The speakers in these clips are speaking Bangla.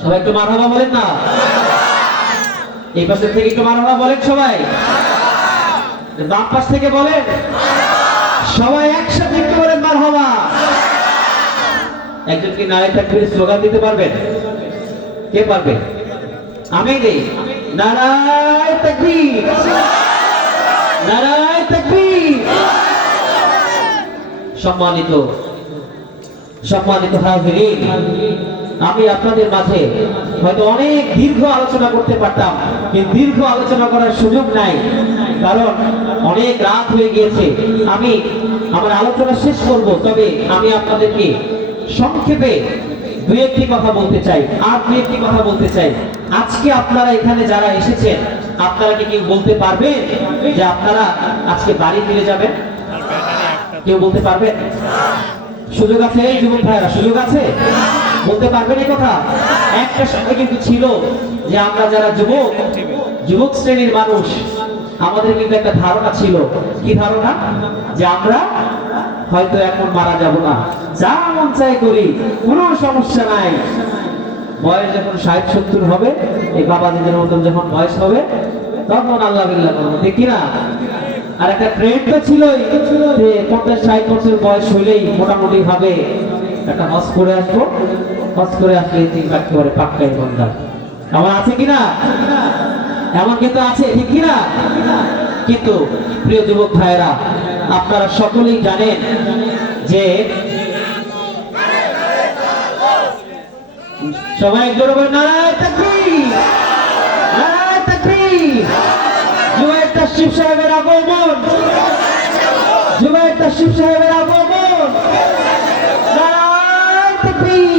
সবাই একটু মারহাবা বলেন না। এই পাশের থেকে একটু মারহাবা বলেন সবাই। বাম পাশ থেকে বলেন। সবাই একসাথে একটু বলেন মারহাবা। একজন কি নারায়ে তাকবীর স্লোগান দিতে পারবেন? কে পারবে? আমি দেই। নারায়ে তাকবীর, নারায়ে তাকবীর। সম্মানিত হাজিরিন, আমি আপনাদের মাঝে হয়তো অনেক দীর্ঘ আলোচনা করতে পারতাম, কিন্তু দীর্ঘ আলোচনা করার সুযোগ নাই, কারণ অনেক রাত হয়ে গিয়েছে। আমি আমার আলোচনা শেষ করব, তবে আমি আপনাদেরকে সংক্ষেপে দুই একটি কথা বলতে চাই। আজকে আপনারা এখানে যারা এসেছেন, আপনারা কি কেউ বলতে পারবেন যে আপনারা আজকে বাড়ি ফিরে যাবেন? কেউ বলতে পারবেন? সুযোগ আছে? এই যুবক ভাইরা, সুযোগ আছে? বলতে পারবেন এই কথা? একটা সময় কিন্তু ছিল যে আমরা যারা যুবক শ্রেণীর মানুষ, আমাদের কিন্তু একটা ধারণা ছিল। কি ধারণা? যে আমরা হয়তো এখন মারা যাব না, যা মন চাই করি, কোনো সমস্যা নাই। বয়স যখন 60-70 হবে, এই বাবাজিদের মতন যখন বয়স হবে, তখন আল্লাহ বিল্লাহ করবো, ঠিক কিনা? আর একটা ট্রেন্ড তো ছিলই যে 50-60 বছর বয়স হইলেই মোটামুটি ভাবে একটা হজ করে আসবো, হজ করে আসলে চিন্তা একেবারে পাক্কাই বন্ধার। আমার আছে কিনা? এমন কিন্তু আছে, ঠিক কিনা? কিন্তু প্রিয় যুবক ভাইয়েরা, আপনারা সকলেই জানেন যে সবাই জোরে বলেন নারায়ে তাকবীর, নারায়ে তাকবীর। জুবায়ের তাশরিফ সাহেবের আগমন, জুবায়ের তাশরিফ সাহেবের আগমন, নারায়ে তাকবীর।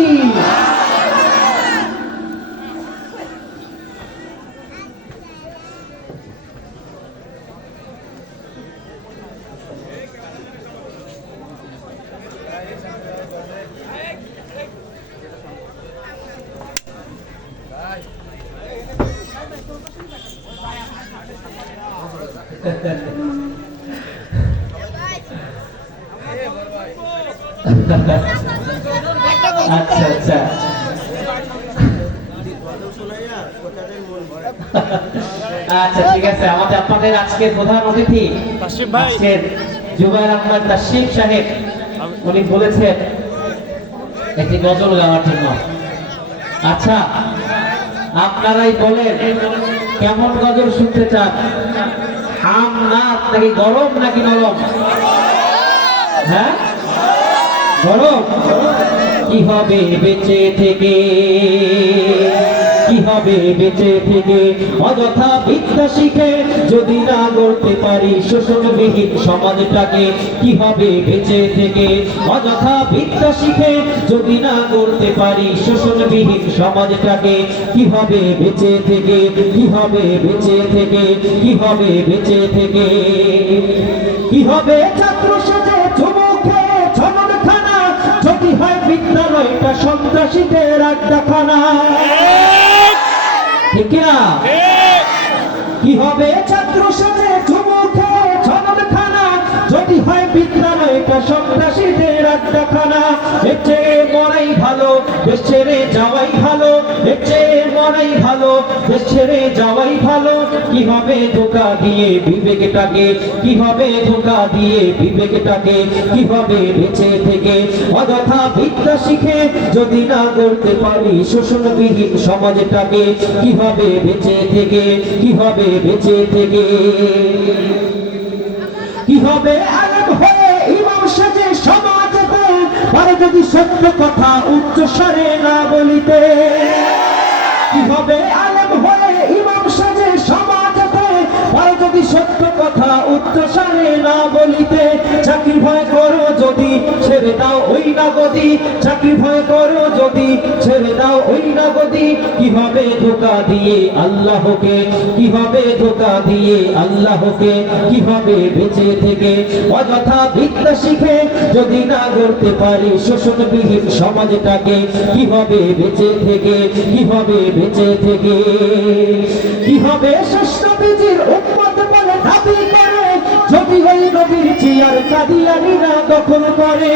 আচ্ছা আচ্ছা, আচ্ছা ঠিক আছে। আপনাদের আজকের প্রধান অতিথি আজকের জুবায়ের আহমদ তাশরিফ সাহেব, উনি বলেছেন একটি গজল গাওয়ার জন্য। আচ্ছা, আপনারাই বলেন কেমন গজল শুনতে চান? আম না নাকি গরম নাকি নরম? হ্যাঁ, গরম। কি হবে বেঁচে থেকে, কি হবে বেঁচে থেকে অযথা বিদ্যা শিখে যদি না গড়তে পারি শোষণবিহীন সমাজটাকে? কি হবে বেঁচে থেকে অযথা বিদ্যা শিখে যদি না গড়তে পারি শোষণবিহীন সমাজটাকে? কি হবে বেঁচে থেকে, কি হবে বেঁচে থেকে, কি হবে বেঁচে থেকে? কি হবে ছাত্র সেজে চুমুখে ছননখানা যদি হয় বিদ্যালয়টা সন্ত্রাসীদের আড্ডাখানা? ঠিক না? কি হবে ছাত্র সেজে চুমুখে ছননখানা যদি হয় বিদ্যালয়টা সন্ত্রাসীদের আড্ডাখানা? এর চেয়ে মরাই ভালো, দেশ ছেড়ে যাওয়াই ভালো, এর চেয়ে মরাই ভালো, দেশ ছেড়ে যাওয়াই ভালো। কি হবে ধোঁকা দিয়ে বিবেকটাকে, কি হবে ধোঁকা দিয়ে বিবেকটাকে? কি হবে বেঁচে থেকে অযথা বিদ্যা শিখে যদি না গড়তে পারি শোষণবিহীন সমাজটাকে? কি হবে বেঁচে থেকে, কি হবে বেঁচে থেকে? কি হবে আলেম হয়ে ইমাম সেজে সমাজেতে পারে যদি সত্য কথা উচ্চ স্বরে না বলিতে? কি হবে আলেম হয়ে ইমাম সেজে সমাজেতে পারে যদি সত্য কথা উচ্চ স্বরে না বলিতে? চাকরি ভয় করো যদি ছেড়ে দাও ওই নগদি, চাকরি ভয় করো যদি ছেড়ে দাও ওই নগদি। কি হবে ধোঁকা দিয়ে আল্লাহকে, কি হবে ধোঁকা দিয়ে আল্লাহকে? কি হবে বেঁচে থেকে অযথা বিদ্যা শিখে যদি না গড়তে পারি শোষণবিহীন সমাজটাকে? কি হবে বেঁচে থেকে, কি হবে বেঁচে থেকে? কি হবে শ্রেষ্ঠ বীজের উম্মত বলে দাবি করে যদি ওই নবীর চেয়ার কাদিয়ানীরা দখল করে?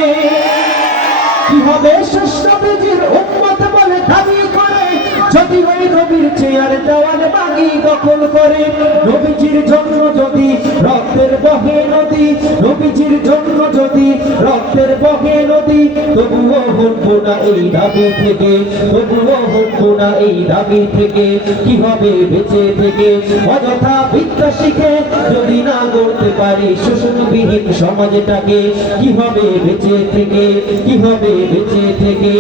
কি হবে শ্রেষ্ঠ বীজের উম্মত বলে দাবি করে যদি ওই নবীর চেয়ার দেওয়াল বাগি দখল করে, নবীজির জন্য যদি রক্তের বহে নদী, নবীজির জন্য যদি রক্তের বহে নদী, তবুও হটবো না এই দাবি থেকে, তবুও হটবো না এই দাবি থেকে। কি হবে বেঁচে থেকে অযথা বিদ্যা শিখে যদি না গড়তে পারি শোষণবিহীন সমাজটাকে? কি হবে বেঁচে থেকে, কি হবে বেঁচে থেকে,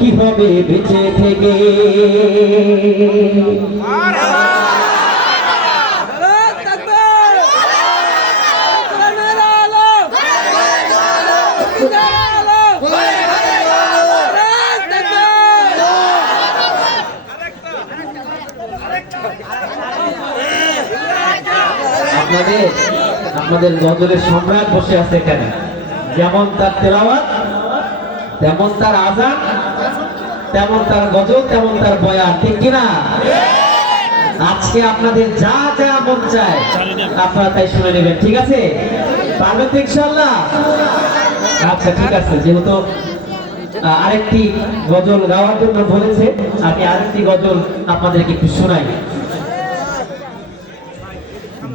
কি হবে বেঁচে থেকে? আপনাদের গজলের সম্রাট বসে আছে এখানে, যেমন তার তেলাওয়াত তেমন তার আযান, তেমন তার গজল, তেমন তার বয়ান, ঠিক কিনা? আজকে আপনাদের যা যা মন চায় আপনারা তাই শুনে নেবেন, ঠিক আছে? পারবেন তো ইনশাআল্লাহ? আচ্ছা ঠিক আছে, যেহেতু আরেকটি গজল গাওয়ার জন্য বলেছে, আমি আরেকটি গজল আপনাদেরকে একটু শোনাই।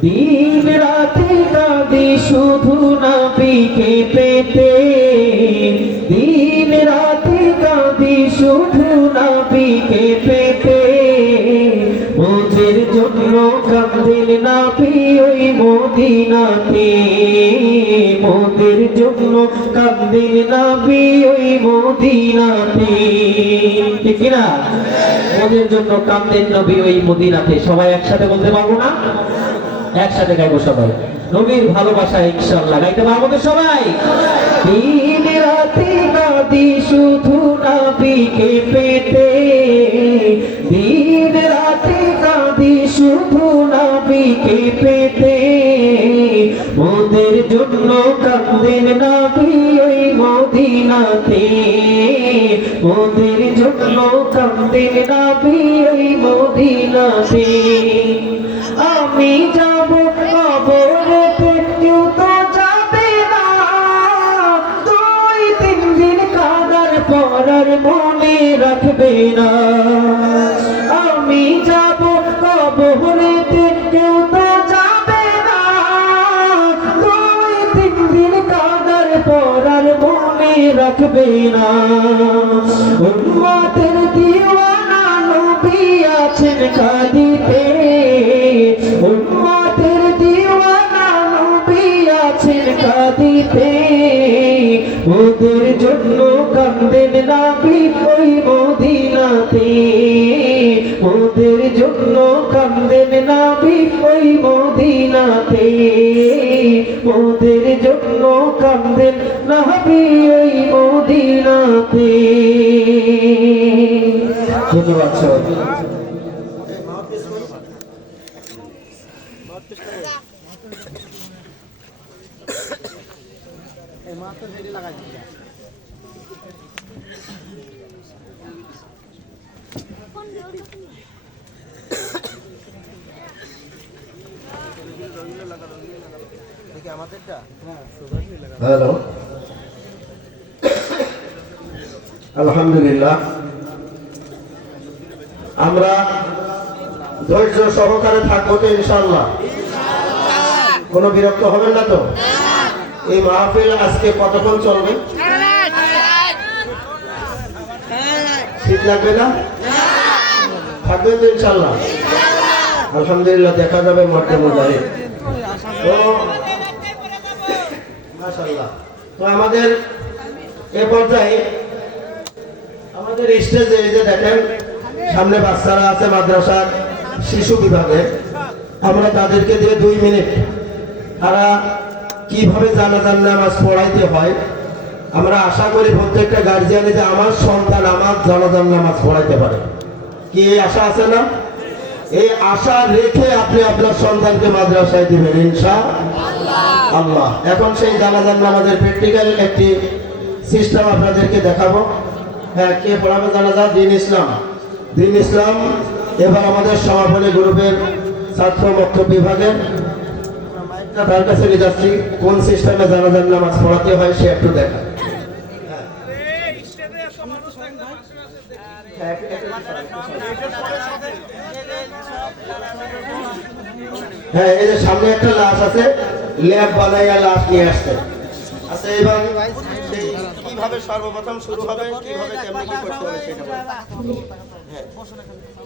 দিন রাতে কাঁদি শুধু নবীকে পেতে, দিন রাতে কাঁদি শুধু নবীকে পেতে, মোদের জন্য কাঁদেন নবী ওই মদিনাতে, মোদের জন্য কাঁদেন নবী ওই মদিনাতে, ঠিক না? মোদের জন্য কাঁদেন নবী ওই মদিনাতে। সবাই একসাথে বলতে পারবো না? একসাথে গাইবো সবাই, নবীর ভালোবাসা ইনশাআল্লাহ গাইতে পারবো তো সবাই? দিন রাতে কাঁদি শুধু নবীকে পেতে, দিন রাতে কাঁদি শুধু নবীকে পেতে, মোদের জন্য কাঁদেন নবী ওই মদিনাতে, মোদের জন্য কাঁদেন নবী ওই মদিনাতে। আমি যাব কবরেতে, কেউ তো যাবে না, 2-3 দিন কাঁদার পর আর মনে রাখবে না। আমি যাব কবরেতে, কেউ তো যাবে না, 2-3 দিন কাঁদার পর আর মনে রাখবে না। উম্মতের দিওয়ানা নবী আছেন কাঁদিতে, উম্মতের দিওয়ানা নবী আছেন কাঁদিতে, ওদের জন্য কাঁদেন নবী ওই মদিনাতে, ওদের জন্য কাঁদেন নবী ওই মদিনাতে, ওদের জন্য কাঁদেন নবী ওই মদিনাতে। ধন্যবাদ সবাই। হ্যালো, আলহামদুলিল্লাহ, আমরা ধৈর্য সহকারে থাকবো তো ইনশাআল্লাহ? কোনো বিরক্ত হবেন না তো? এই মাহফিল আজকে কতক্ষণ চলবে? ঠিক লাগবে না? থাকবেন তো ইনশাআল্লাহ? আলহামদুলিল্লাহ, দেখা যাবে মধ্যে মধ্যে। তো মাশাআল্লাহ, তো আমাদের এ পর্যায়ে আমাদের স্টেজে এই যে দেখেন সামনে বাচ্চারা আছে মাদ্রাসার শিশু বিভাগে, আমরা তাদেরকে দিয়ে 2 মিনিট তারা কিভাবে জানাজার নামাজ পড়াইতে হয়, আমরা আশা করি প্রত্যেকটা গার্জিয়ানে যে আমার সন্তান আমার জানাজার নামাজ পড়াইতে পারে। কি এই আশা আছে না? এই আশা রেখে আপনি আপনার সন্তানকে মাদ্রাসায় দিবেন ইনশাআল্লাহ। এখন সেই জানাজার নামাজের প্র্যাকটিক্যাল একটি সিস্টেম আপনাদেরকে দেখাবো। হ্যাঁ, কে পড়াবে জানাজা? দিন ইসলাম। দিন ইসলাম এবার আমাদের সমাপনী গ্রুপের ছাত্র বক্তব্য বিভাগের তার কাছে নিয়ে যাচ্ছি, কোন সিস্টেমে জানাজার নামাজ পড়াতে হয় সে একটু দেখা। হ্যাঁ হ্যাঁ, এই যে সামনে একটা লাশ আছে, ল্যাব বানাইয়া লাশ নিয়ে আসছে। আচ্ছা, এবার সেই কিভাবে সর্বপ্রথম শুরু হবে, কিভাবে কেমনে কি করতে হবে সেটা বলো। হ্যাঁ,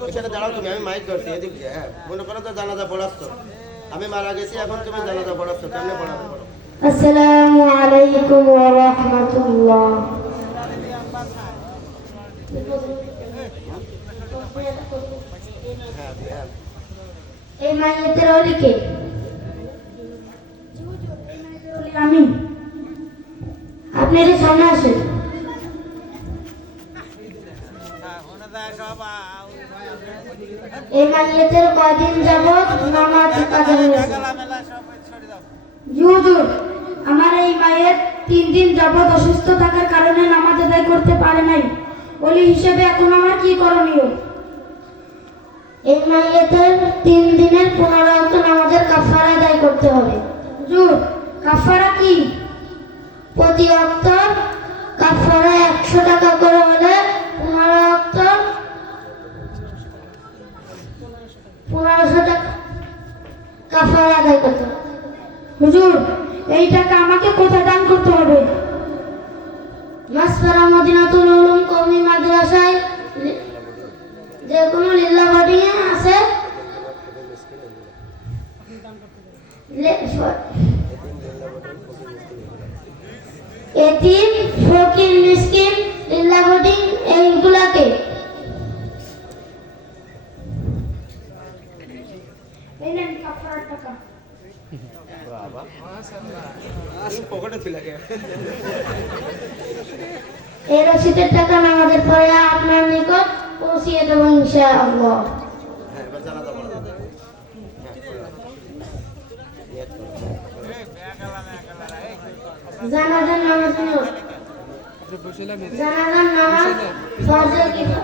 এখানে দাঁড়াও তুমি, আমি মাইক ধরছি এদিক দিয়ে। হ্যাঁ, মনে করো তো জানাজা পড়াচ্ছ, আমি মারা গেছি, এখন তুমি জানাজা পড়াচ্ছ, কেমনে পড়াবে বলো। আসসালামু আলাইকুম ওয়া রাহমাতুল্লাহ। এই মাইয়াতের ওলি কে? আমি। আপনি এর সামনে আসেন। এই মাইয়াতের কয়দিন যাবত নামাজ কাজা হয়েছে? জি হুজুর, আমার এই মায়ের 3 দিন যাবত অসুস্থ থাকার কারণে নামাজ আদায় করতে পারে নাই। ওলি হিসেবে এখন আমার কি করণীয়? এই মাইয়াতের 3 দিনের 15 ওয়াক্ত নামাজের কাফারা আদায় করতে হবে। হুজুর, কাফারা কি? প্রতি ওয়াক্ত কাফারা 100 টাকা করে হলে 15 ওয়াক্ত 1500 টাকা কাফারা আদায় করতে হবে। হুজুর, এই টাকা আমাকে কোথায় দান করতে হবে? মাসপাড়া মদিনাতুল উলুম কওমি মাদ্রাসায় যে কোনো লিল্লাহ বোর্ডিং এ আছে, এতিম ফকির মিসকিন লিল্লাহ বোর্ডিং এইগুলাকে এই নেন কাফারার টাকা। এই রসিদের টাকা নামাজের পরে আপনার নিকট পৌঁছিয়ে দেবো ইনশাআল্লাহ। জানাজার নামাজ নিও। জানাজার নামাজ ফরজে কিফায়া।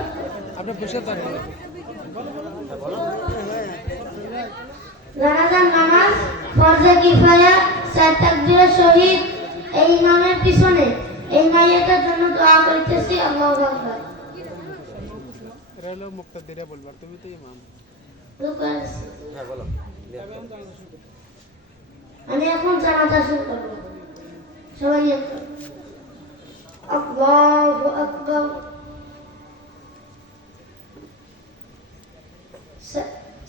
জানাজার নামাজ ফরজে কিফায়া 4 তাকবীরের সহিত এই ইমামের পিছনে এই মাইয়াটার জন্য দোয়া করতেছি। আল্লাহু আকবার। এরা মুক্তাদিরা বলবার, তুমি তো ইমাম। হ্যাঁ, বলো। আমি এখন জানাজা শুরু করব। সবাই একটু আল্লাহু আকবার।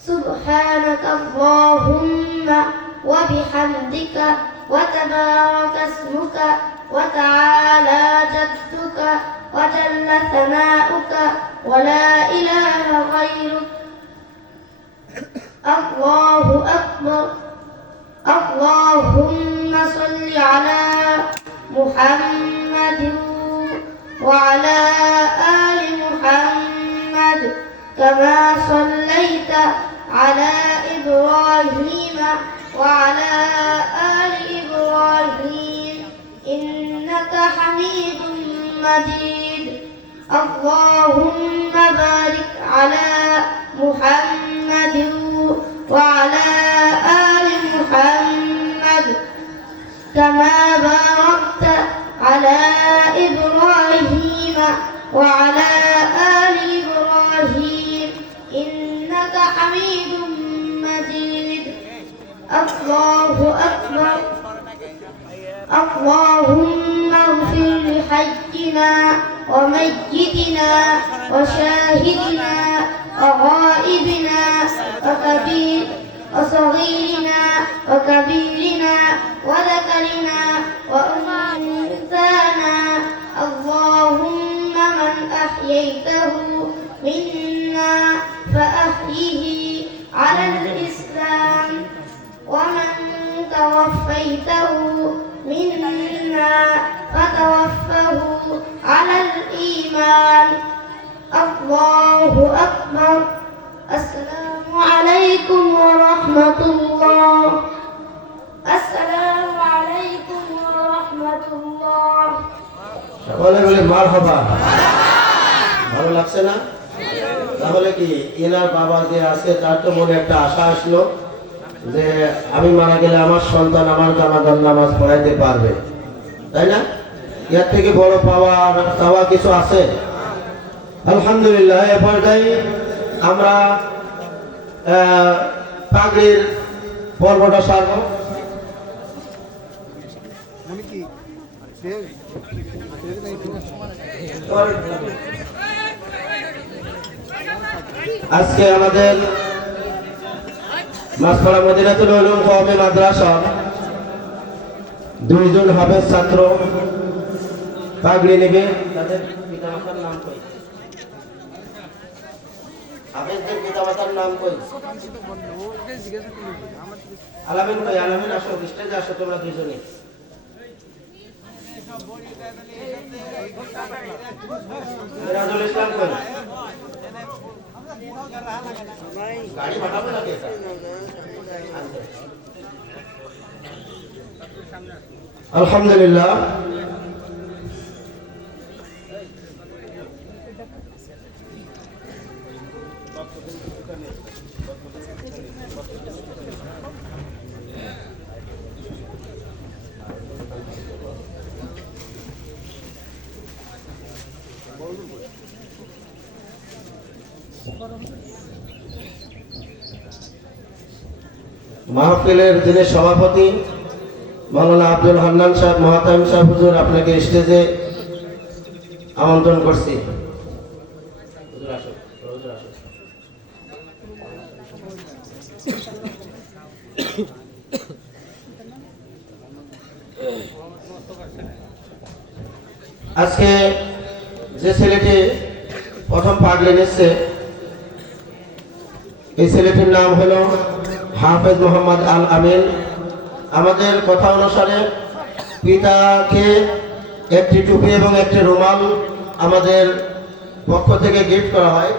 সুবহানাকা আল্লাহুম্মা ওয়া বিহামদিকা ওয়া তাবারাকা ইসমুকা ওয়া তাআলা জাদ্দুকা ওয়া জাল্লা সানাউকা ওয়া লা ইলাহা গায়রুক। আল্লাহু আকবার। اللهم صل على محمد وعلى آل محمد كما صليت على إبراهيم وعلى آل إبراهيم إنك حميد مجيد. اللهم بارك على محمد وعلى آل محمد كما باركت على إبراهيم وعلى آل إبراهيم إنك حميد مجيد. الله أكبر. اللهم اغفر لحينا وميتنا وشاهدنا وغائبنا وصغيرنا وكبيرنا وذكرنا وأنثانا. اللهم من أحييته منا فأحيه على الإسلام ومن توفيته منا فتوفه على الإيمان. الله أكبر. السلام عليكم ورحمة الله. السلام عليكم ورحمة الله. সকলে বলে মারহাবা। ভালো লাগছে না? তাহলে কি এনার বাবা যে আছে তার তো মনে একটা আশা আসলো যে আমি মারা গেলে আমার সন্তান আমার জানাজার নামাজ পড়াইতে পারবে, তাই না? এর থেকে বড় পাওয়া কিছু আছে? আলহামদুলিল্লাহ। এ পর্যায়ে আমরা পাগড়ির পর্বটা সারব। মানে কি আজকে আমাদের মাসপাড়া মদিনাতুল উলুম কওমি মাদ্রাসার 2 জন হাফেজ ছাত্র পাগড়ি নেবে। তাদের পিতামাতার নাম কই? হাফেজদের পিতামাতার নাম কই? আলামিন কই? আলামিন আসো, স্টেজে আসো তোমরা দুইজনে। মিরাজুল ইসলাম কই? গাড়ি পাঠাবো নাকি? আলহামদুলিল্লাহ, মাহফিলের যিনি সভাপতি মাওলানা আব্দুল হান্নান সাহেব মহাতামিম সাহেব হুজুর, আপনাকে স্টেজে আমন্ত্রণ করছি। হুজুর আসো, হুজুর আসো। আজকে যে ছেলেটি প্রথম পাগড়ি নিচ্ছে, এই ছেলেটির নাম হলো হাফেজ মোহাম্মদ আল আমিন। আমাদের কথা অনুসারে পিতাকে একটি টুপি এবং একটি রুমাল আমাদের পক্ষ থেকে গিফট করা হয়,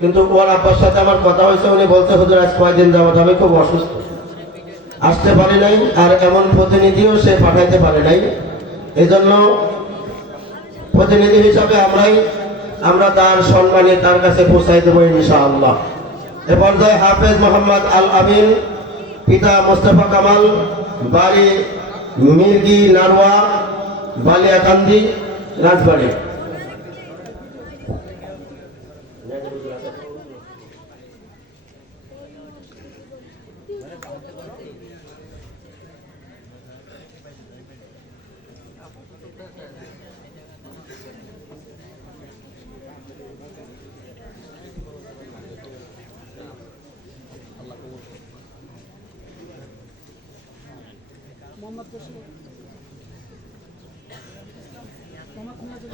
কিন্তু ওর আব্বার সাথে আমার কথা হয়েছে, উনি বলতে হুজুর আজ কয়েকদিন যাবত আমি খুব অসুস্থ, আসতে পারি নাই, আর এমন প্রতিনিধিও সে পাঠাইতে পারে নাই। এই জন্য প্রতিনিধি হিসাবে আমরা তার সম্মানে তার কাছে পৌঁছাই দেবো ইনশাআল্লাহ। এ পর্যায়ে হাফেজ মোহাম্মদ আল আমিন, পিতা মোস্তফা কামাল, বাড়ি মির্গি নারওয়া, বালিয়াকান্দি, রাজবাড়ি।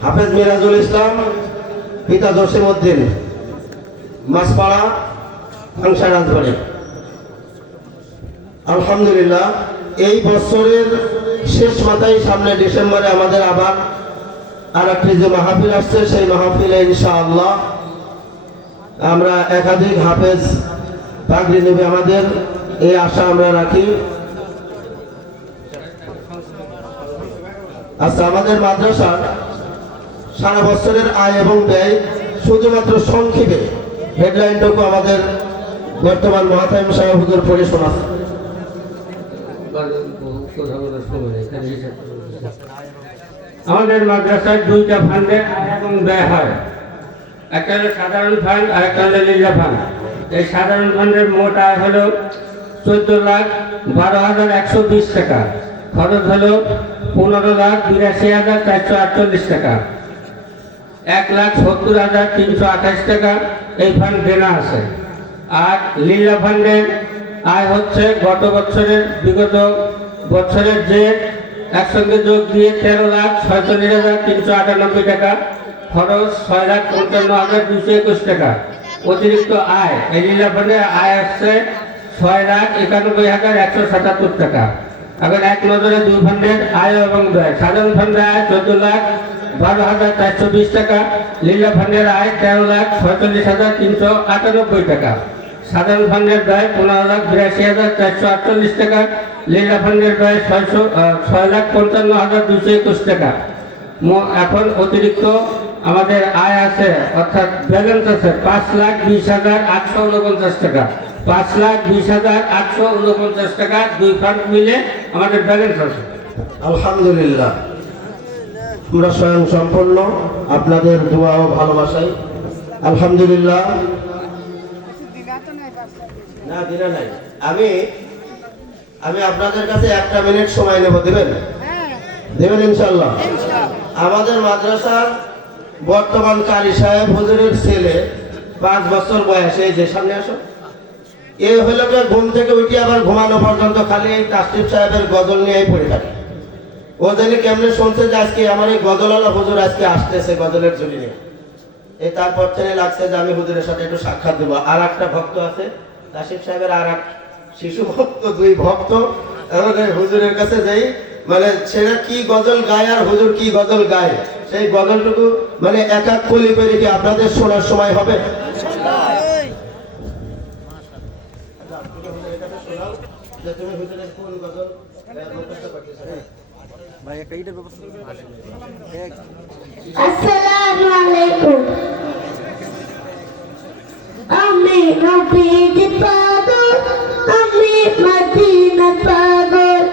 হাফেজ মিরাজুল ইসলাম, পিতা জসিম উদ্দিন, মাসপাড়া, ফাংশন রাজবাড়ি। আলহামদুলিল্লাহ, এই বছরের শেষ মাথায় সামনে ডিসেম্বরে আমাদের আবার আর একটি যে মাহফিল আসছে, সেই মাহফিলে ইনশাআল্লাহ আমরা একাধিক হাফেজ পাগড়ি নেবে, আমাদের এই আশা আমরা রাখি। আচ্ছা, আমাদের মাদ্রাসার সারা বছরের আয় এবং ব্যয় শুধুমাত্র সংক্ষেপে হেডলাইনটুকু আমাদের বর্তমান মহাতামিম সাহেব হুজুর পড়ে শোনাচ্ছে। আমাদের মাদ্রাসায় 2টা ফান্ডে আয় এবং ব্যয় হয়, একটা হলো সাধারণ ফান্ড আর একটা হলো লীলা ফান্ড। এই সাধারণ ফান্ডের মোট আয় হলো 14,12,120 টাকা, খরচ হলো 15,82,448 টাকা, 1,70,328 টাকা এই ফান্ড দেনা আছে। আর লীলা ফান্ডের আয় হচ্ছে গত বছরের বিগত বছরের যে একসঙ্গে যোগ দিয়ে 13,46,398 টাকা, খরচ 6,55,221 টাকা। অতিরিক্ত আয় এই লীলা ফান্ডে আয় আসছে 6,91,177 টাকা। এখন এক নজরে দুই ফান্ডের আয় এবং ব্যয়। সাধারণ ফান্ডের আয় 14,12,420 টাকা, লীলা ফান্ডের আয় 13,46,398 টাকা। সাধারণ ফান্ডের ব্যয় 15,82,448 টাকা, লীলা ফান্ডের ব্যয় 6,55,221 টাকা। এখন অতিরিক্ত আমাদের আয় আছে, অর্থাৎ ব্যালেন্স আছে 5,20,849 টাকা। 5,20,849 টাকা দুই ফান্ড মিলে আমাদের ব্যালেন্স আছে। আলহামদুলিল্লাহ, আমরা স্বয়ং সম্পন্ন আপনাদের দোয়া ও ভালোবাসাই। আলহামদুলিল্লাহ, না দিনা নাই। আমি আমি আপনাদের কাছে 1 মিনিট সময় নেব, দিবেন? দেবেন ইনশাআল্লাহ। আমাদের মাদ্রাসার বর্তমান কারি সাহেব হুজুরের ছেলে 5 বছর বয়সে, এই যে সামনে আসো, এ হলো যে ঘুম থেকে উঠে আবার ঘুমানো পর্যন্ত খালি এই তাসরিফ সাহেবের গজল নিয়েই পড়ে থাকে। ও জানি কেমনে শুনছে যে আজকে আমার এই গজলওয়ালা হুজুর আজকে আসতেছে গজলের ঝুলি নিয়ে। এই তারপর থেকে লাগছে যে আমি হুজুরের সাথে একটু সাক্ষাৎ দেবো। আর একটা ভক্ত আছে তাসরিফ সাহেবের, আর এক শিশু ভক্ত, 2 ভক্ত আমাদের হুজুরের কাছে যাই, মানে সেটা কি গজল গায় আর হুজুর কি গজল গায়, সেই গজলটুকু মানে এক এক কলি করে কি আপনাদের শোনার সময় হবে? আসসালামু আলাইকুম। আমি নবীর পাগল, আমি মদিনা পাগল,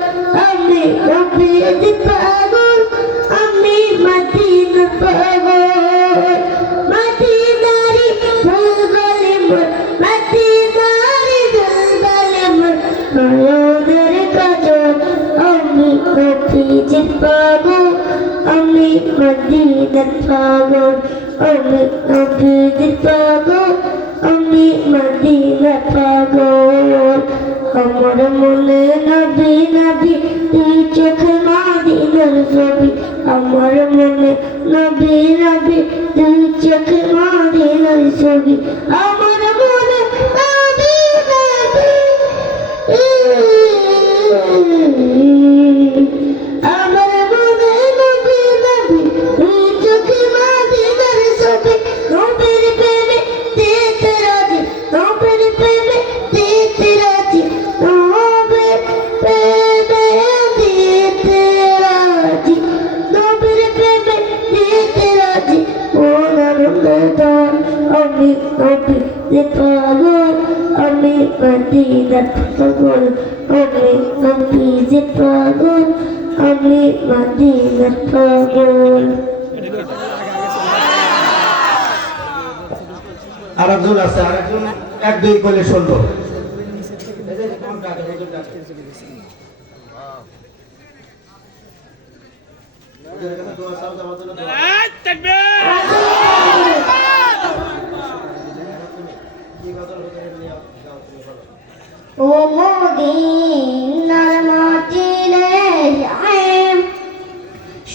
আমি নবীর পাগল, আমি মদিনা পাগল। মদিনারি ফুলগুলি মোর, মদিনারি ফুলগুলি মোর নয়নের কাজল। আমি নবীর পাগল, আমি মদিনা পাগল, আমি নবীর পাগল, আমি মদিনা পাগল। আমার মনে নবী নবী, তুই চোখে মদিনার ছবি। আমার মনে নবী নবী, তুই চোখে মদিনার ছবি। আমার মনে নবী নবী, আমার মনে নবী নবী, তুই চোখে মদিনার ছবি। নবীর প্রেমে দিতে রাজি, নবীর প্রেমে দিতে রাজি, নবীর প্রেমে দিতে রাজি, নবীর প্রেমে দিতে রাজি। ওনার মেদান আমি নবীর পাগল, আমি মদিনার পাগল, আমি নবীর পাগল, আমি মদিনার পাগল। আরেকজন আছে, আরেকজন 1-2 করে শুনবো। ও মদিনার মাটিরে আয়েম,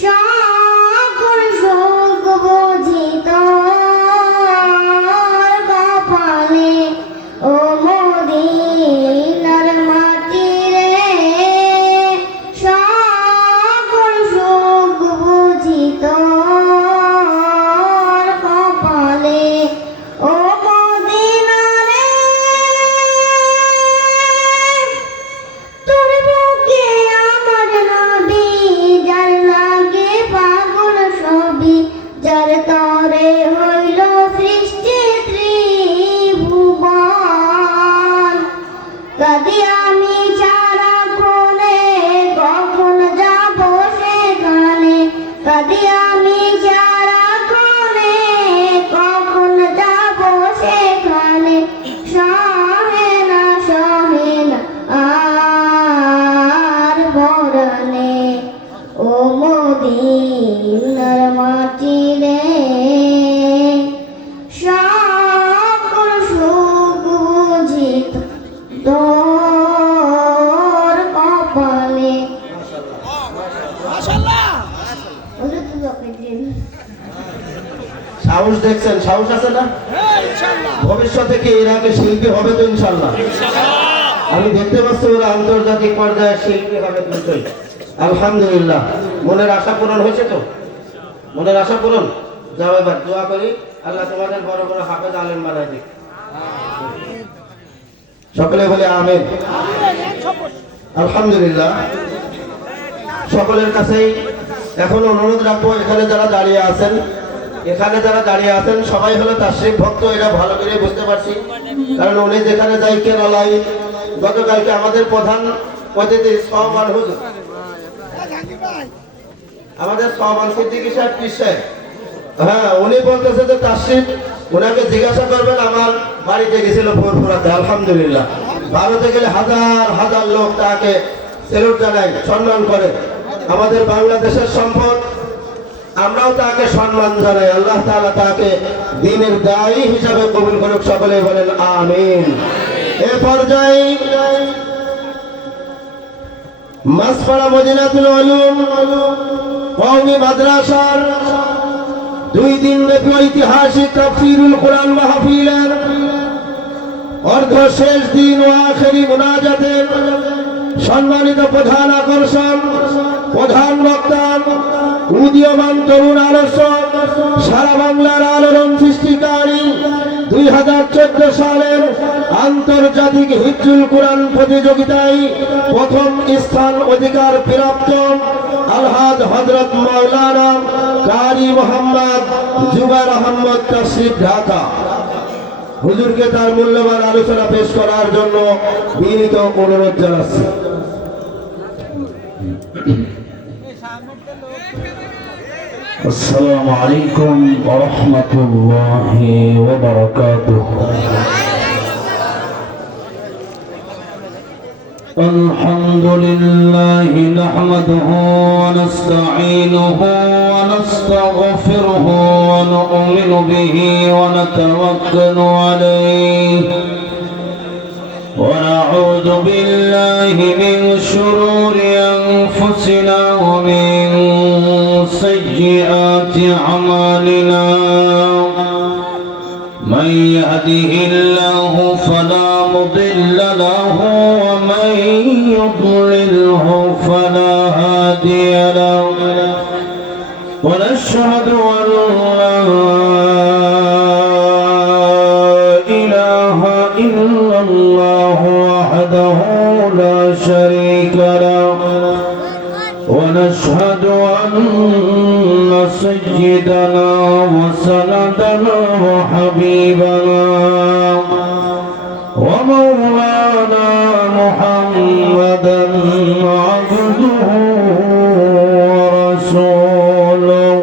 সকল সুখ বুঝি তোর কপালে। ও মদিনার মাটিরে সকল সুখ বুঝি তোর কপালে। ও মদিনারে তোর বুকে আমার নবী, যার লাগে পাগল সবই, যার তরে হইল সৃষ্টি ত্রিভুবন। কাঁদি আমি সারাক্ষণে, কখন যাব সেখানে। কাঁদি আমি সারাক্ষণে, কখন যাব সেখানে। সহে না সহে না আর পরাণে। ও মদিনার মাটিরে সকল সুখ বুঝি তোর কপালে। ওরে তুই ওকে দিন। সাহস দেখছেন, সাহস আছে না? ভবিষ্যতে কি এর আগে শিল্পী হবে তো ইনশাল্লাহ। আমি দেখতে পাচ্ছি ওরা আন্তর্জাতিক পর্যায়ে শিল্পী হবে কিন্তু। আলহামদুলিল্লাহ, মনের আশা পূরণ হয়েছে তো? মনের আশা পূরণ। যাও এবার দোয়া করি, আল্লাহ তোমাদের বড় বড় হাফেজ আলেম বানাই দিক। সকলে বলে আমিন। আলহামদুলিল্লাহ, সকলের কাছেই এখন অনুরোধ রাখবো, এখানে যারা দাঁড়িয়ে আছেন, সবাই হলো তাসরিফ ভক্ত, এটা ভালো করে বুঝতে পারছি। কারণ উনি যেখানে যাই কেরালাই, গতকালকে আমাদের প্রধান অতিথি সোহমান হুজুর, আমাদের সোহমান সিদ্দিকী সাহেব পীর সাহেব, হ্যাঁ, উনি বলতেছে যে তাসরিফ, ওনাকে জিজ্ঞাসা করবেন আমার বাড়িতে গেছিল ফুরফুরাতে। আলহামদুলিল্লাহ, ভারতে গেলে হাজার হাজার লোক তাকে সেলুট জানায়, সম্মান করে। আমাদের বাংলাদেশের সম্পদ, আমরাও তাকে সম্মান জানাই। আল্লাহ তাআলা তাকে দ্বীনের দায়ী হিসাবে কবুল করুক, সকলে বলেন আমিন। এ পর্যায়ে মাসপাড়া মদিনাতুল উলুম কওমি মাদ্রাসার 2 দিন ব্যাপী ঐতিহাসিক তাফসীরুল কোরআন মাহফিলের অর্ধশেষ দিন ও আখেরি মুনাজাতের সম্মানিত প্রধান আকর্ষণ, প্রধান বক্তা, উদীয়মান তরুণ আলোচক, সারা বাংলার আলোড়ন সৃষ্টিকারী 2014 সালের আন্তর্জাতিক হিফজুল কোরআন প্রতিযোগিতায় প্রথম স্থান অধিকার প্রাপ্ত আলহাজ হযরত মাওলানা কারি মোহাম্মদ জুবায়ের আহমদ তাশরীফ ঢাকা, হুজুরকে তার মূল্যবান আলোচনা পেশ করার জন্য বিনীত অনুরোধ জানাচ্ছি। আসসালামু আলাইকুম ওয়া রাহমাতুল্লাহি ওয়া বারাকাতুহু। আলহামদুলিল্লাহি নাহমাদুহু ওয়া নাস্তাঈনুহু ওয়া নাস্তাগফিরুহু ওয়া নু'মিনু বিহি ওয়া নাতাওয়াক্কালু আলাইহি ونعوذ بالله من شرور أنفسنا ومن سيئات أعمالنا من يهده الله فلا مضل له ومن يضلله فلا هادي له ونشهد أن لا إله إلا الله وحده لا شريك له ونشهد أن سيدنا وسندنا وحبيبنا ومولانا محمدا عبده ورسوله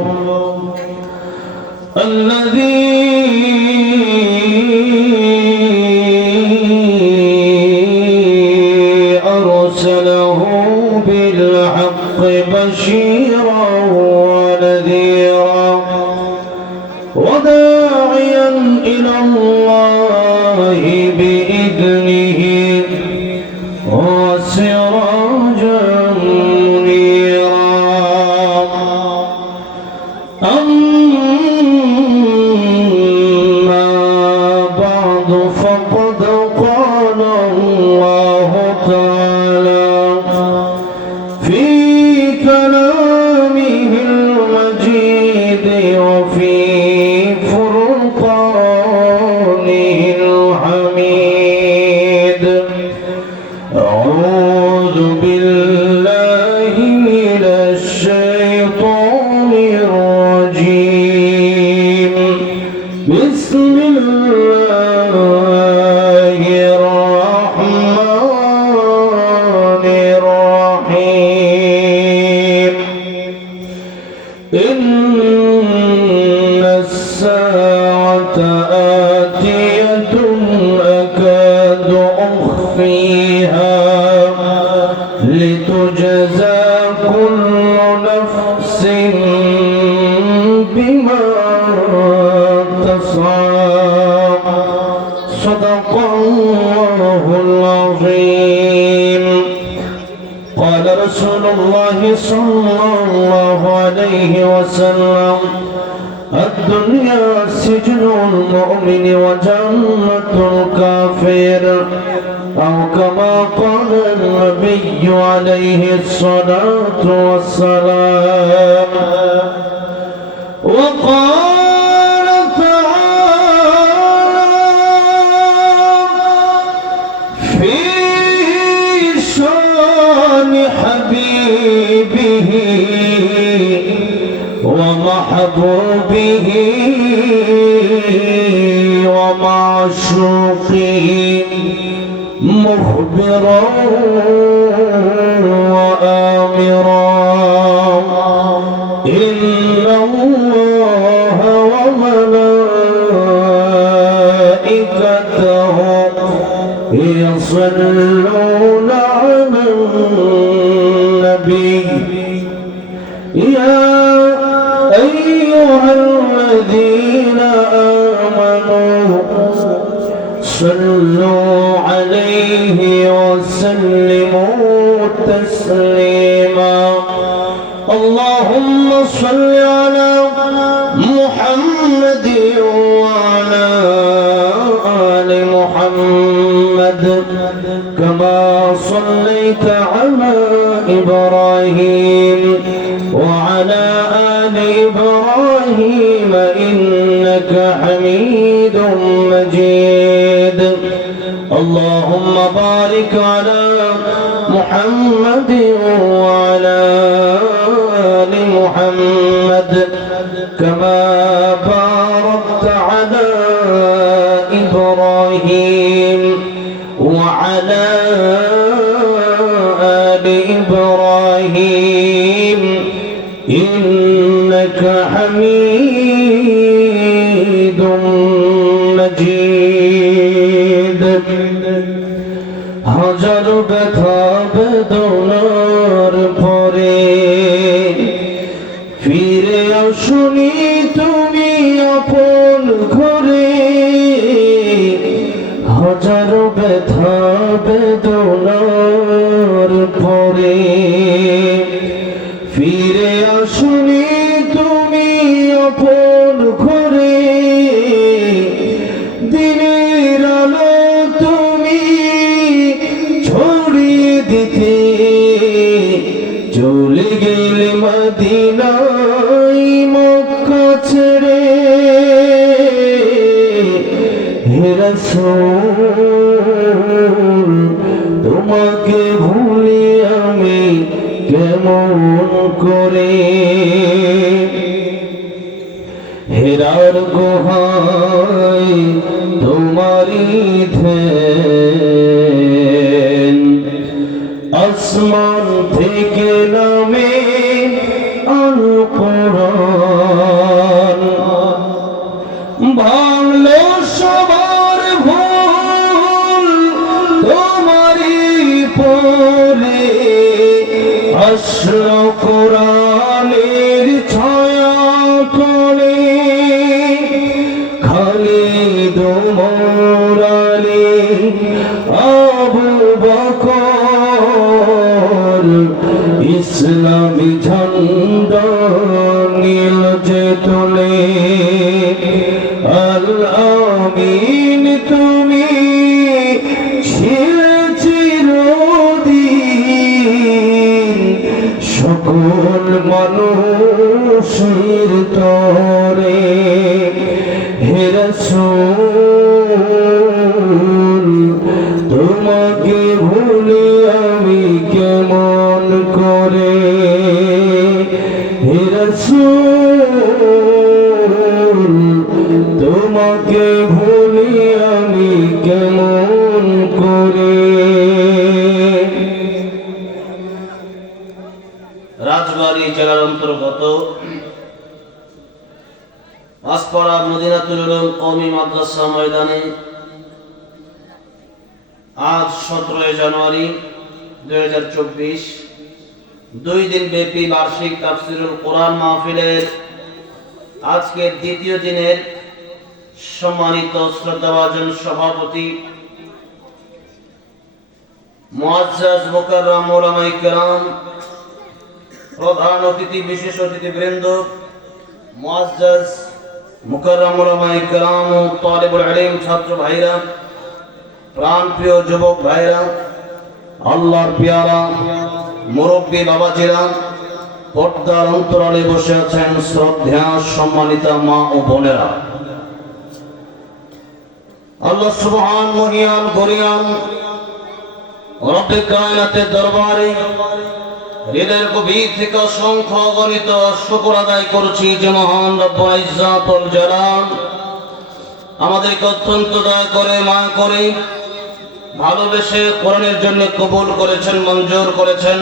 الذي أرسله بالحق بشيرا ونذيرا وداعيا إلى الله بإذنه وسراجا منيرا أما بعد فقد قال الله تعالى في كلامه المجيد وفي فرقانه الحميد أعوذ بالله من الشيطان الرجيم بسم الله الرحمن الرحيم إن الساعة آتية أكاد أخفيها لتجزى كل نفس بما تسعى صدق الله العظيم. قال رسول الله صلى الله عليه وسلم الدنيا سجن المؤمن وجنة الكافر أو كما قال النبي عليه الصلاة والسلام. وقال تعالى في شان حبيبه ومحبوبه ومعشوقه مخبرا وآمرا إن الله وملائكته يصلون على النبي يا أيها الذين آمنوا صلوا عليه وسلموا تسليما اللهم صل على محمد وعلى آل محمد كما صليت على إبراهيم وعلى آل إبراهيم إنك حميد مجيد اللهم بارك على محمد وعلى آل محمد كما باركت على إبراهيم وعلى آل إبراهيم إنك حميد مجيد হাজার ব্যথা বেদনার পরে ফিরে আসুনি তুমি আপন ঘরে হাজার ব্যথা বেদনার পরে ফিরে আসুনি তুমি আপন ঘরে দিনের আলো তুমি ছড়িয়ে দিতে চলে গেলে মদিনায় মক্কা ছেড়ে হে রাসূল তোমাকে ভুলি আমি কেমন করে হেরার গুহায় তোমারি ধ্যান আসমান থেকে নামে আল কোরআন ভাঙলো সবার ভুল তোমারি পরে আসলো কোরআনের ছায়া তলে খালিদ ওমর আলী আবু বকর ইসলামী ঝান্ডা নীল যে তোলে আল আমিন তুমি ছিলে চিরদিন সকল মানুষের তরে হে রাসূল তোমাকে ভুলি আমি কেমন করে হে রাসূল তোমাকে ভুলি আমি কেমন করে রাজবাড়ী জেলার অন্তর্গত আসপাড়া মদিনাতুল উলুম কওমি মাদ্রাসা ময়দানে আজ 17 জানুয়ারি 2024 দুই দিন ব্যাপী বার্ষিক তাফসীরুল কোরআন মাহফিলের আজকের দ্বিতীয় দিনের সম্মানিত শ্রদ্ধাভাজন সভাপতি মুআজ্জাজ মুকাররম উলামায়ে কেরাম, প্রধান অতিথি বিশেষ অতিথিবৃন্দ, মুআজ্জাজ মুকাররম উলামায়ে কেরাম ও তালিবুল ইলম ছাত্র ভাইরা, প্রাণপ্রিয় যুবক ভাইরা, আল্লাহর পেয়ারা মুরব্বী বাবাজিরা, পর্দার অন্তরালে বসে আছেন শ্রদ্ধা সম্মানিতা মা ও বোনেরা, আল্লাহ সুবহান মহিয়ান গরিয়ান রব্বে কায়নাতের দরবারে হৃদয়ের গভীর থেকে অসংখ্য অগণিত শুকর আদায় করছি যে মহান রব্বুল ইজ্জাতুল জালাল আমাদেরকে অত্যন্ত দয়া করে মায়া করে ভালোবেসে কোরআনের জন্য কবুল করেছেন, মঞ্জুর করেছেন।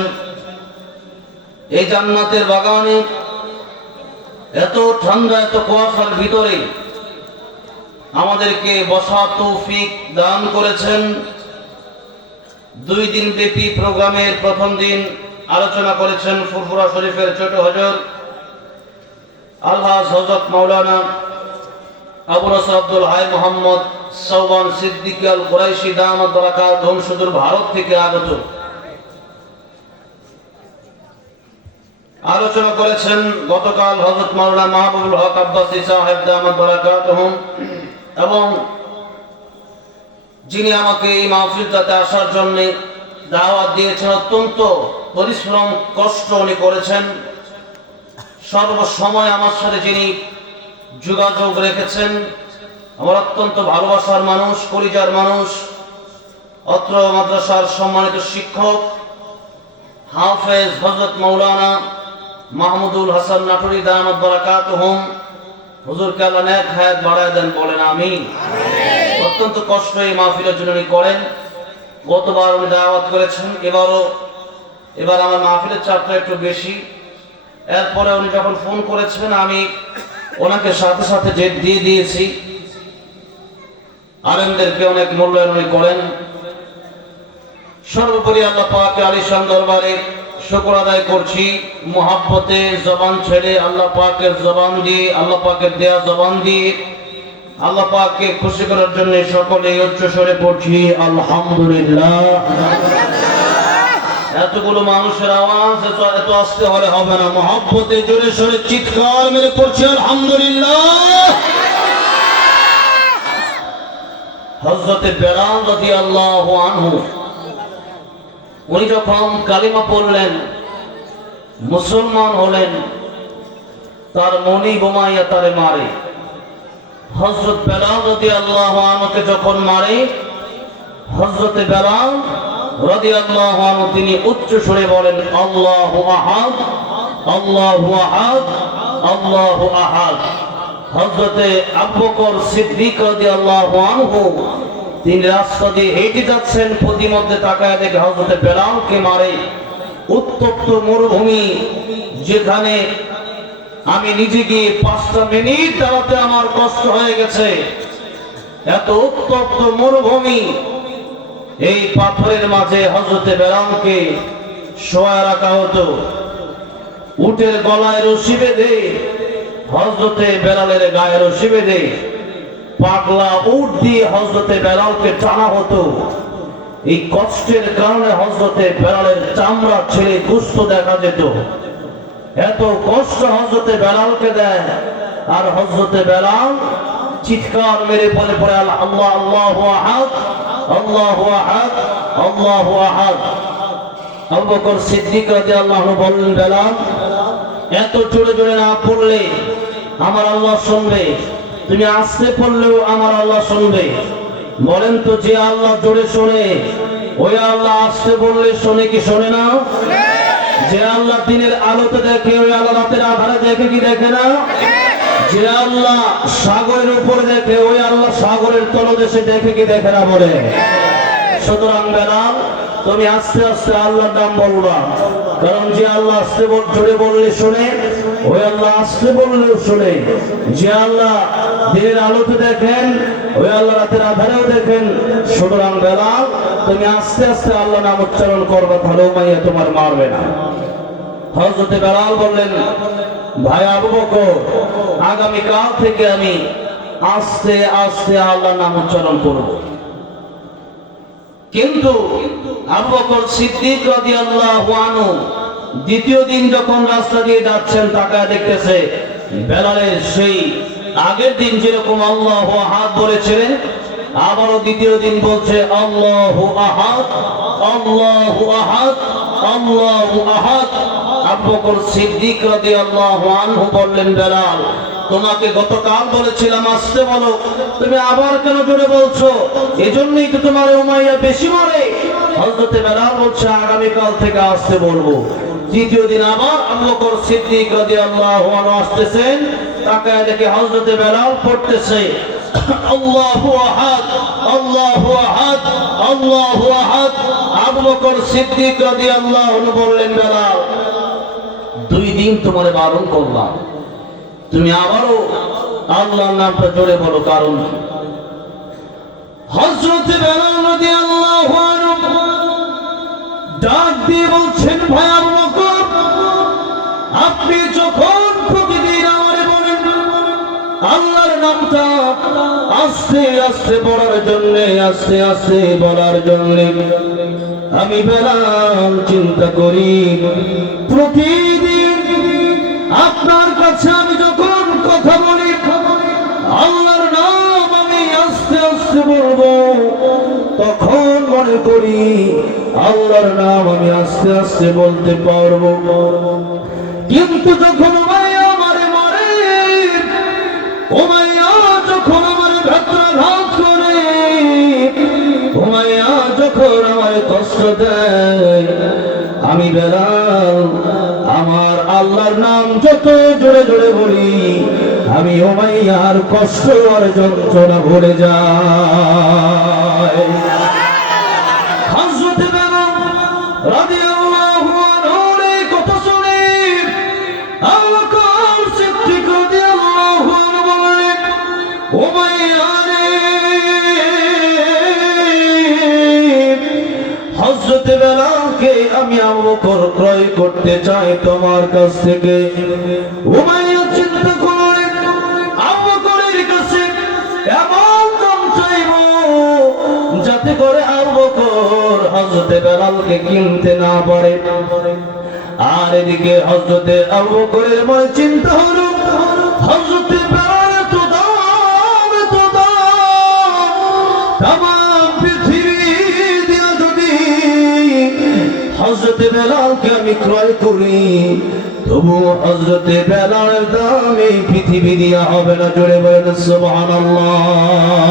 এই জান্নাতের বাগানে এত ঠান্ডা, এত কুয়াশার ভিতরে আমাদেরকে বসার তৌফিক দান করেছেন। 2 দিন ব্যাপী প্রোগ্রামের প্রথম দিন আলোচনা করেছেন ফুরফুরা শরীফের ছোট হজরত আলহাজ হযরত মাওলানা আবু নসর আব্দুল হাই মোহাম্মদ সওবান সিদ্দিক আল কুরাইশি দামাত বারাকাতুহুম সুদূর ভারত থেকে আগত। আলোচনা করেছেন গতকাল হযরত মাওলানা মাহবুবুল হক আব্বাসী সাহেব দামাত বারাকাতুহুম, এবং যিনি আমাকে এই মাহফিলটাতে আসার জন্য দাওয়াত দিয়েছেন, অত্যন্ত পরিশ্রম কষ্ট উনি করেছেন। সর্বসময় আমার সাথে যিনি যোগাযোগ রেখেছেন, আমার অত্যন্ত ভালোবাসার মানুষ, কলিজার মানুষ, অত্র মাদ্রাসার সম্মানিত শিক্ষক হাফেজ হযরত মাওলানা মাহমুদুল হাসান নাটোরি দামাত বারাকাতুহুম, হুজুরকে আল্লাহ নেক হায়াত বাড়ায় দেন, বলেন আমিন। অত্যন্ত কষ্ট এই মাহফিলের জন্য উনি করেন। গতবার উনি দাওয়াত করেছেন, এবার আমার মাহফিলের চাপটা একটু বেশি। এরপরে উনি যখন ফোন করেছেন, আমি ওনাকে সাথে সাথে জেদ দিয়ে দিয়েছি। আলেমদেরকে অনেক মূল্যায়ন উনি করেন। সর্বোপরি আল্লাহ পাকের আলিশান দরবারে শুকর আদায় করছি, মুহাব্বতে জবান ছেড়ে আল্লাহ পাকের জবান দিয়ে, আল্লাহ পাকের দেয়া জবান দিয়ে আল্লাহ পাককে খুশি করার জন্য সকলে উচ্চ স্বরে পড়ছি আলহামদুলিল্লাহ। এতগুলো মানুষের আওয়াজ এত আসতে হলে হবে না, মুহাব্বতে জোরে সরে চিৎকার মেরে পড়ছি আলহামদুলিল্লাহ। হযরতে বেলাল রাদিয়াল্লাহু আনহু উনি যখন কালিমা পড়লেন, মুসলমান হলেন, তার মনি বোমাইয়া তারে মারে। হযরত বেলাল রাদিয়াল্লাহু আনহুকে যখন মারে, হযরতে বেলাল রাদিয়াল্লাহু আনহু তিনি উচ্চ স্বরে বলেন আল্লাহু আহাদ, আল্লাহু আহাদ, আল্লাহু আহাদ। হযরতে আবু বকর সিদ্দিক রাদিয়াল্লাহু আনহু তিনি রাস্তা দিয়ে হেঁটে যাচ্ছেন, প্রতিমধ্যে তাকায় দেখে হযরতে বেলালকে মারে। উত্তপ্ত মরুভূমি, যেখানে আমি নিজে গিয়ে 5টা মিনিট দাঁড়াতে আমার কষ্ট হয়ে গেছে, এত উত্তপ্ত মরুভূমি, এই পাথরের মাঝে হযরতে বেলালকে শোয়া রাখা হতো। উটের গলায় রশি বেঁধে হযরতে বেলালের গায়ে রশি বেঁধে পাগলা উট দিয়ে হযরতে বেলালকে টানা হতো। এই কষ্টের কারণে হযরতে বেলালের চামড়া ছেড়ে গোশত দেখা যেত। এত কষ্ট হযরতে বেলালকে দেয়, আর হযরতে বেলাল চিৎকার মেরে বলে পড়ে আল্লাহ আল্লাহু আহাদ, আল্লাহু আহাদ, আল্লাহু আহাদ। আবু বকর সিদ্দিক রাদিয়াল্লাহু আনহু বললেন, বেলাল এত জোরে জোরে না পড়লে আমার আল্লাহ শুনবে, তুমি আস্তে পড়লেও আমার আল্লাহ শুনবে। বলেন তো, যে আল্লাহ জোরে শোনে, ওই আল্লাহ আস্তে বললে শোনে কি শোনে না? যে আল্লাহ দিনের আলোতে দেখে, ওই আল্লাহ রাতের আধারে দেখে কি দেখে না? যে আল্লাহ সাগরের উপর দেখে, ওই আল্লাহ সাগরের তলদেশে দেখে কি দেখে না? বলে। সুতরাং বেলাল, তুমি আস্তে আস্তে আল্লাহর নাম বলবা, কারণ যে আল্লাহ আস্তে জোরে বললে শোনে, ওই আল্লাহ আস্তে বললেও শোনে। যে আল্লাহ দিনের আলোতে দেখেন, ওই আল্লাহ রাতের আধারেও দেখেন। সুতরাং বেলাল, তুমি আস্তে আস্তে আল্লাহ নাম উচ্চারণ করবা, ভালো মাইয়া তোমার মারবে না। হযরতে বেলাল বললেন, ভাই আবু বকর, আগামীকাল থেকে আমি আস্তে আস্তে আল্লাহ নাম উচ্চারণ করব। কিন্তু আবু বকর সিদ্দিক রাদিয়াল্লাহু আনহু দ্বিতীয় দিন যখন রাস্তা দিয়ে যাচ্ছেন, তাকায় দেখতেছে বেলালের সেই আগের দিন যেরকম আল্লাহু আহাদ বলেছিলেন, আবারও দ্বিতীয় দিন বলছে আল্লাহু আহাদ, আল্লাহু আহাদ, আল্লাহু আহাদ। আবু বকর সিদ্দিক রাদিয়াল্লাহু আনহু বললেন, বেলাল, তোমাকে গতকাল বলেছিলাম আস্তে বলো, তুমি আবার কেন জোরে বলছো? এজন্যই তো তোমার উমাইয়া বেশি মারে। হযরতে বেলাল বলছে, আগামীকাল থেকে আস্তে বলবো। তৃতীয় দিন আবার আবু বকর সিদ্দিক রাদিয়াল্লাহু আনহু আসতেছেন, তাকায় দেখে হযরতে বেলাল পড়তেছে আল্লাহু আহাদ, আল্লাহু আহাদ, আল্লাহু আহাদ। আবু বকর সিদ্দিক রাদিয়াল্লাহু আনহু বললেন, বেলাল, 2 দিন তোমারে বারণ করলাম, তুমি আবারও আল্লাহর নামটা জোরে বলো, কারণ হযরত বেলাল রাদিয়াল্লাহু আনহু ডাক দিয়ে বলছেন, ভাই আবু বকর, আপনি যখন প্রতিদিন আমারে বলেন আল্লাহর নামটা আস্তে আস্তে পড়ার জন্য, আস্তে আস্তে বলার জন্য, আমি বেলাল চিন্তা করি প্রতিদিন আপনার কাছে আমি যখন কথা বলি আল্লাহর নাম আমি আস্তে আস্তে বলবো, তখন মনে করি আল্লাহর নাম আমি আস্তে আস্তে বলতে পারবো। কিন্তু যখন উমাইয়া আমারে মারে, উমাইয়া যখন আমারে ভেত্রাঘাত করে, উমাইয়া যখন আমারে কষ্ট দেয়, আমি বেলাল আমার আল্লাহর নাম যত জোরে জোরে বলি, আমি উমাইয়ার কষ্ট আর যন্ত্রণা ভুলে যাই। হযরত বেলাল রাদিয়াল্লাহু আনহুর এই কথা শুনে আবু বকর সিদ্দিক রাদিয়াল্লাহু আনহু বললেন, উমাইয়া রে, হযরত বেলালকে আমি আবু বকর ক্রয় করতে চাই তোমার কাছ থেকে। উমাইয়া চিন্তা করলেন, আবু বকরের কাছে এমন দাম চাইবো যাতে করে আবু বকর হযরত বেলালকে কিনতে না পারে। আর এদিকে হযরত আবু বকরের মনে চিন্তা হলো, হযরত বেলাল তো দাম, তো দাম, তামাম পৃথিবী দিয়া যদি হযরত বেলালকে আমি ক্রয় করি, তবু হযরত বেলালের দাম এই পৃথিবী দিয়া হবে না। জোরে বলেন সুবহানাল্লাহ।